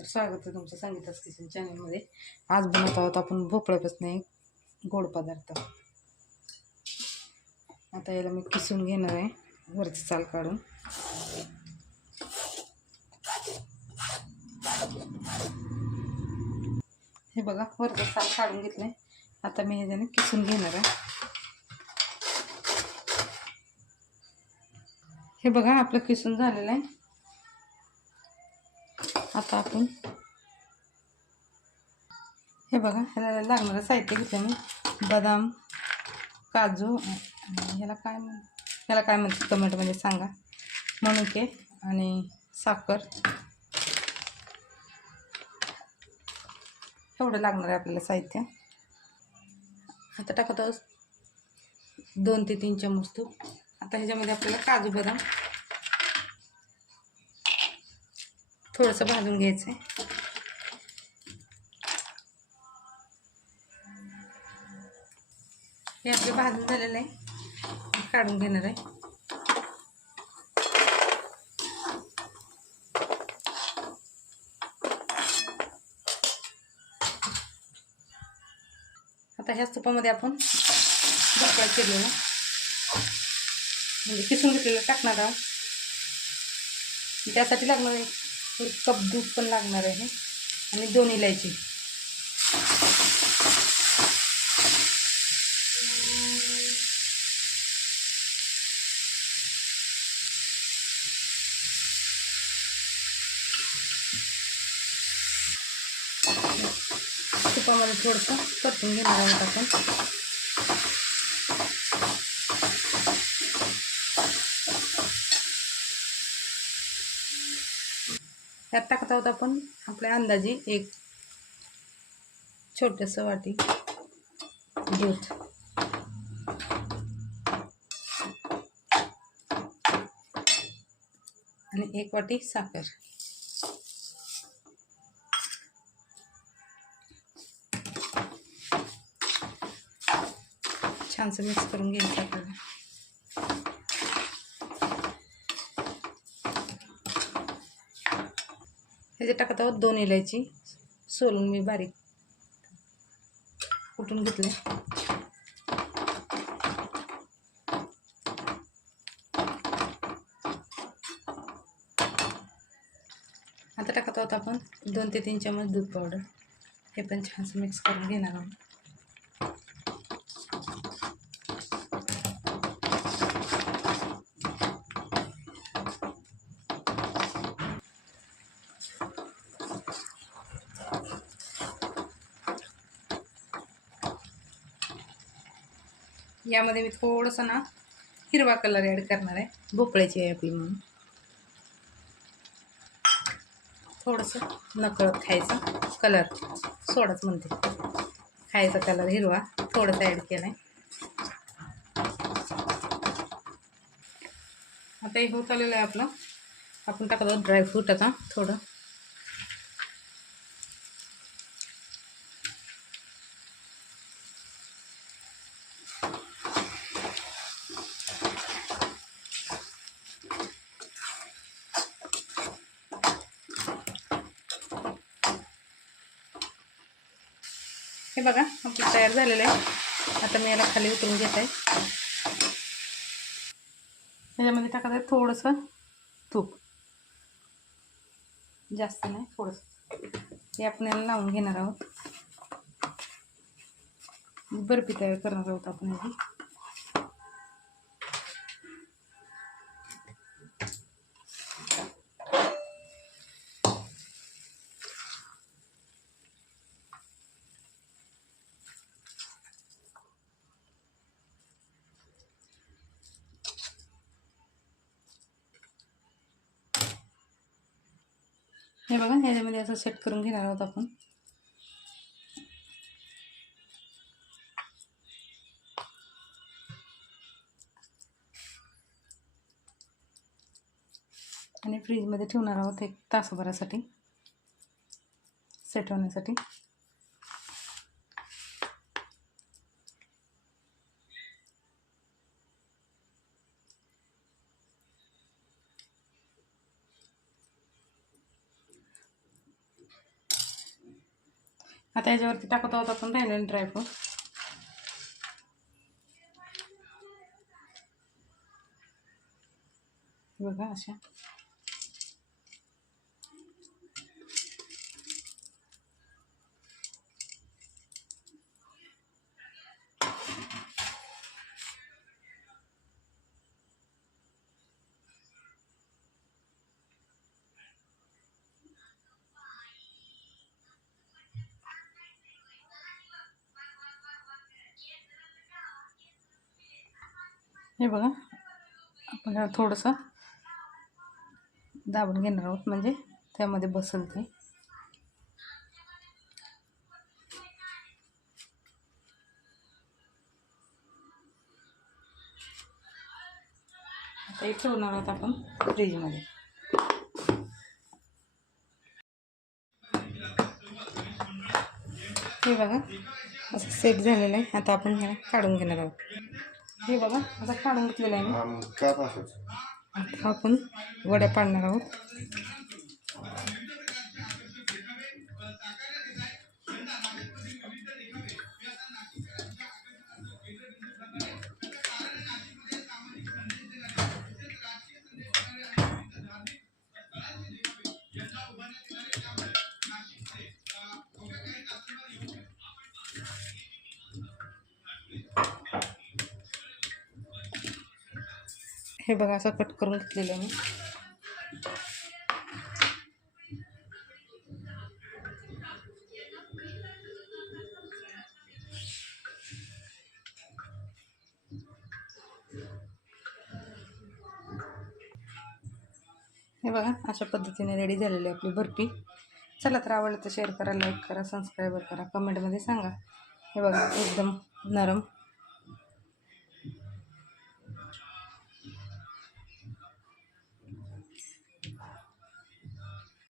तर स्वागत आहे तुमचं संगीताच किचन चॅनलमध्ये आज बनवत आहोत आपण भोपळ्यापासून एक गोड पदार्थ. आता याला मी किसून घेणार आहे वरची चाल काढून. हे बघा वरचं चाल काढून घेतलंय. आता मी ह्याच्याने किसून घेणार आहे. हे बघा आपलं किसून झालेलं आहे. आता आपण हे बघा ह्याला लागणारं साहित्य घेतलं मी. बदाम काजू ह्याला काय म्हण ह्याला काय म्हणतात कमेंटमध्ये सांगा. मनुके आणि साखर. एवढं लागणार आहे आपल्याला साहित्य. आता टाकत आहोत. दोन ते तीन चमच तूप आता ह्याच्यामध्ये आपल्याला काजू बदाम थोडंसं भाजून घ्यायचं आहे हे आपले भाजून झालेलं आहे. काढून घेणार आहे. आता ह्याच तुपामध्ये आपण भोपळा चिरलेला. म्हणजे किसून घेतलेलं टाकणार आहोत. त्यासाठी लागणार आहे एक कप दूध पण लागणार आहे. आणि दोन इलायची. तुपामध्ये थोडंसं परतून घेणार आहोत आपण. यात टाकत आहोत आपण आपल्या अंदाजे एक छोटंसं वाटी दूध. आणि एक वाटी साखर. छानसं मिक्स करून घ्यायचं आपल्याला. ह्याचे टाकत आहोत दोन इलायची. सोलून मी बारीक कुटून घेतले. आता टाकत आहोत आपण दोन ते तीन चमच दूध पावडर हे पण छानसं मिक्स करून घेणार आहोत. यामध्ये मी थोडंसं ना हिरवा कलर ॲड करणार आहे भोपळ्याची आहे आपली म्हणून. थोडंसं नकळत खायचं कलर सोडाच म्हणते. खायचा कलर हिरवा थोडंसं ॲड केला आहे आता हे होत आलेलं आहे आपलं. आपण टाकत आहोत ड्रायफ्रूट आता थोडं. हे बघा आपलं तयार झालेलं आहे. आता मी याला खाली उतरून घेत. आहे त्याच्यामध्ये टाकत आहे थोडंसं तूप. जास्त नाही थोडंसं. हे आपण याला लावून घेणार आहोत. बर्फी तयार करणार आहोत आपण याची हे बघा ह्याच्यामध्ये असं सेट करून घेणार आहोत आपण. आणि फ्रीजमध्ये ठेवणार आहोत एक तासभरासाठी सेट होण्यासाठी. आता याच्यावरती टाकत आहोत आपण राहिलेलं ड्रायफ्रूट बघा अशा. हे बघा आपण ह्याला थोडंसं दाबून घेणार आहोत. म्हणजे त्यामध्ये बसल ते. आता हे ठेवणार आहोत आपण फ्रीजमध्ये. हे बघा असं सेट झालेलं आहे. आता आपण ह्याला काढून घेणार आहोत. हे बघा आता काढून घेतलेलं आहे मी. आता आपण वड्या पाडणार आहोत. हे बघा असं कट करून घेतलेलं मी. हे बघा अशा पद्धतीने रेडी झालेली आहे आपली बर्फी. चला तर आवडलं तर शेअर करा लाईक करा सबस्क्राईबर करा कमेंटमध्ये सांगा. हे बघा एकदम नरम.